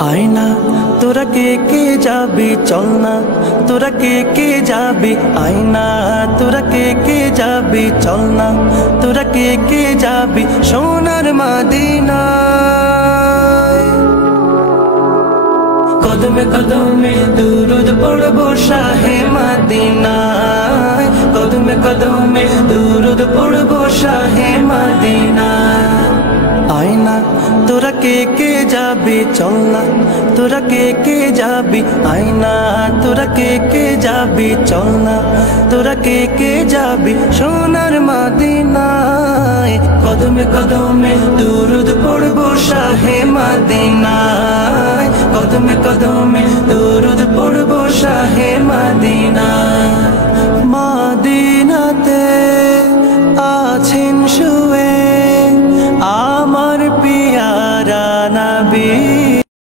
আয়না তোরা কে যাবি চল না, তোরা কে যাবি আয়না, তোরা কে যাবি চল না, তোরা কে যাবি সোনার মদিনায়। কদমে কদমে দুরুদ পড়বো শাহে মদিনায়, কদমে কদমে দুরুদ পড়বো শাহে মদিনায়। আয়না তোরা কে যাবি চল না, তোরা কে যাবি আয়না, তোরা কে যাবি চল না, তোরা কে যাবি সোনার মদিনায়। কদমে কদমে দুরুদ পড়বো শাহে মদিনায়, কদমে কদমে